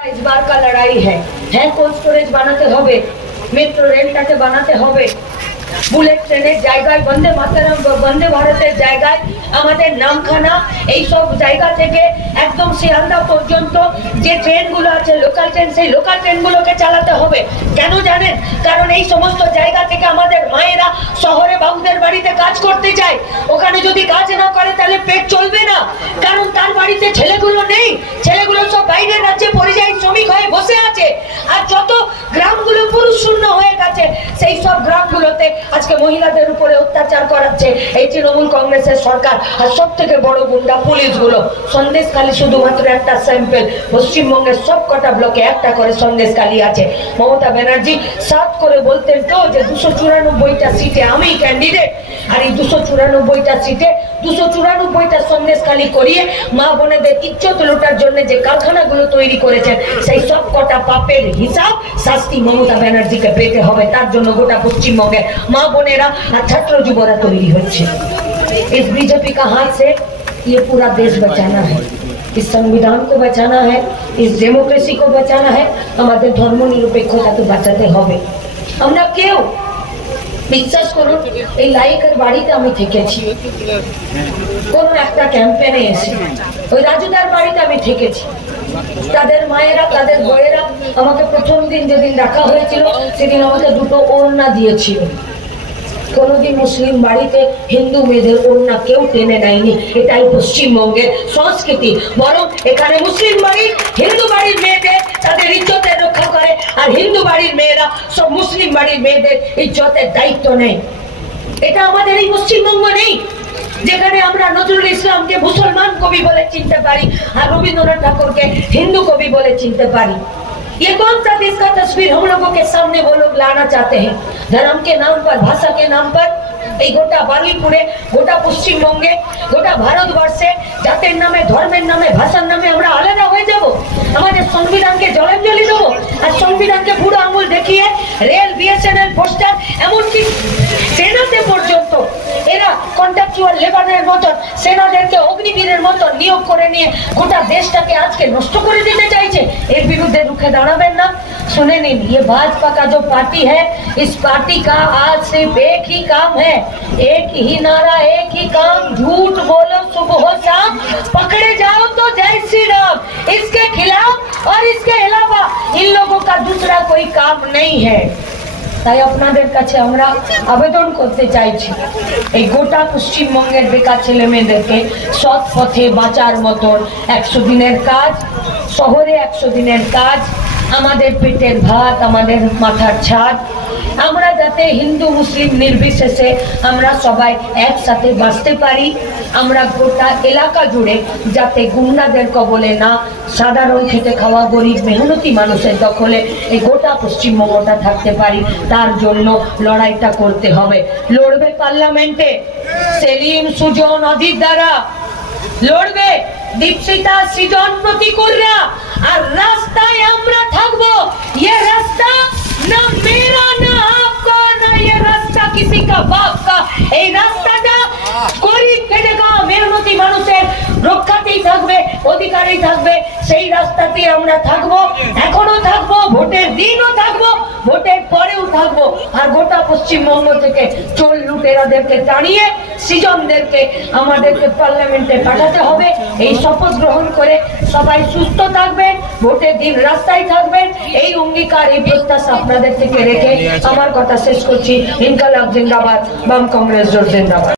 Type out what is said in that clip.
इस बार का लड़ाई है कोल्ड स्टोरेज बनाते होबे, मेट्रो रेलटाके बनाते होबे, बुलेट ट्रेনের জায়গায় বন্দে মাতরম বন্দে ভারতের জায়গায় আমাদের নামখানা এই সব জায়গা থেকে একদম শিয়ালদা পর্যন্ত যে ট্রেনগুলো আছে লোকাল ট্রেন, সেই লোকাল ট্রেনগুলোকে চালাতে হবে। কেন জানেন? কারণ এই সমস্ত জায়গা থেকে আমাদের মায়েরা শহরে বাবুদের বাড়িতে কাজ করতে যায়, ওখানে যদি কাজ না করে তাহলে পেট চলবে না, কারণ তার বাড়িতে ছেলেগুলো নেই, ছেলেগুলো সব বাইরের রাজ্যে পরিযায়ী শ্রমিক হয়ে বসে আছে। আর যত গ্রামগুলো পুরুষ শূন্য হয়ে গেছে সেই সব গ্রামগুলোতে আজকে মহিলাদের উপরে অত্যাচার করাচ্ছে এই তৃণমূল কংগ্রেসের সরকার। আর সব থেকে বড় গুন্ডা পুলিশগুলো। সন্দেশখালী শুধুমাত্র একটা স্যাম্পল, পশ্চিমবঙ্গের সব কটা ব্লকে একটা করে সন্দেশখালী আছে। মমতা ব্যানার্জি সাত করে বলতেন তো যে 294টা সিটে আমি ক্যান্ডিডেট, আর এই 294টা সিটে 294টা সন্দেশখালী করিয়ে মা বোনেদের ইজ্জত লুটার জন্য যে কারখানাগুলো তৈরি করেছেন সেই সব কটা পাপের হিসাব শাস্তি মমতা ব্যানার্জিকে পেতে হবে। তার জন্য গোটা পশ্চিমবঙ্গের মা बोनेरा और छात्र युवरा तैरी होच्छे। इस बीजेपी का हाथ से ये पूरा देश बचाना है, इस संविधान को बचाना है, इस डेमोक्रेसी को बचाना है, हमारे धर्मनिरपेक्षता तो बचाते होबे। আমরা কেউ বিশ্বাস করুন এই লাইকের বাড়িতে আমি থেকেছি, কোন একটা ক্যাম্পেইনে এসে ওই রাজুদার বাড়িতে আমি থেকেছি। তাদের মায়েরা তাদের বউয়েরা আমাকে প্রথম দিন যেদিন দেখা হয়েছিল সেদিন আমাকে দুটো ওড়না দিয়েছিল। কোনদিন মুসলিম বাড়িতে হিন্দু মেয়েদের ওড়না কেউ টেনে নেয়নি, এটাই পশ্চিমবঙ্গের সংস্কৃতি। বরং এখানে মুসলিম বাড়ির হিন্দু বাড়ির মেয়েদের তাদের ইজ্জতের রক্ষা করে, আর হিন্দু বাড়ির মেয়েরা সব মুসলিম বাড়ির মেয়েদের ইজ্জতের দায়িত্ব নেয়। এটা আমাদের এই পশ্চিমবঙ্গ নেই, যেখানে আমরা নজরুল ইসলামকে মুসলমান কবি বলে চিনতে পারি আর রবীন্দ্রনাথ ঠাকুরকে हिंदू कवि बोले चिनते पारी। ये कौन सा देश का तस्वीर हम लोगों के सामने वो लोग लाना चाहते हैं? धर्म के नाम पर, भाषा के नाम पर এই গোটা বালিপুরে, গোটা পশ্চিমবঙ্গে, গোটা ভারতবর্ষে জাতের নামে, ধর্মের নামে, ভাষার নামে আমরা আলাদা হয়ে যাব? আমাদের সংবিধানকে জলাঞ্জলি দেবো? আর সংবিধানকে বুড়ো আঙুল দেখিয়ে রেল, বিএসএনএল, পোস্টার, এমনকি সেনাতে পর্যন্ত এরা কন্ট্রাকচুয়াল লেবারের মতন সেনাদেরকে অগ্নিবীরের মতন নিয়োগ করে নিয়ে গোটা দেশটাকে আজকে নষ্ট করে দিতে চাইছে। এর বিরুদ্ধে রুখে দাঁড়াবেন না? सुने नहीं, ये भाजपा का जो पार्टी है, इस पार्टी का आज सिर्फ एक ही काम है, एक ही नारा, एक ही काम, झूठ बोलो सुबह शाम, पकड़े जाओ तो जय श्री राम। इसके खिलाफ और इसके अलावा इन लोगों का दूसरा कोई काम नहीं है। তাই আপনাদের কাছে আমরা আবেদন করতে চাইছি এই গোটা পশ্চিমবঙ্গের বেকার ছেলে মেয়েদেরকে সৎ পথে বাঁচার মতন 100 দিনের কাজ, শহরে 100 দিনের কাজ, আমাদের পেটের ভাত, আমাদের মাথার ছাদ, আমরা যাতে হিন্দু মুসলিম নির্বিশেষে আমরা সবাই একসাথে বাঁচতে পারি, আমরা গোটা এলাকা জুড়ে যাতে গুন্ডাদের কবলে না, সাধারণ খেটে খাওয়া গরিব মেহনতি মানুষের দখলে এই গোটা পশ্চিমবঙ্গটা থাকতে পারি, তার জন্য লড়াইটা করতে হবে। লড়বে পার্লামেন্টে সেলিম, সুজন, অজিত দ্বারা, লড়বে দীপশিতা, সৃজন, প্রতিকুররা, আর রাস্তায় আমরা থাকবো। ये रास्ता ना मेरा ना आपका, ना ये रास्ता किसी का बाप का। এই রাস্তাটা গরিব খেটে খাওয়া মেহনতি মানুষের রক্ষাতেই থাকবে, অধিকারেই থাকবে। সেই রাস্তাতে আমরা থাকবো, এখনো থাকবো, ভোটের দিনও থাকবো, ভোটের পরেও থাকবো। আর গোটা পশ্চিমবঙ্গ থেকে চোর লুটেরাদেরকে তাড়িয়ে সৃজনদেরকে আমাদেরকে পার্লামেন্টে পাঠাতে হবে। এই শপথ গ্রহণ করে সবাই সুস্থ থাকবেন, ভোটের দিন রাস্তায় থাকবেন, এই অঙ্গীকার, এই প্রত্যাশা আপনাদের থেকে রেখে আমার কথা শেষ করছি। ইনকালাব জিন্দাবাদ, বাম কংগ্রেস জোট জিন্দাবাদ।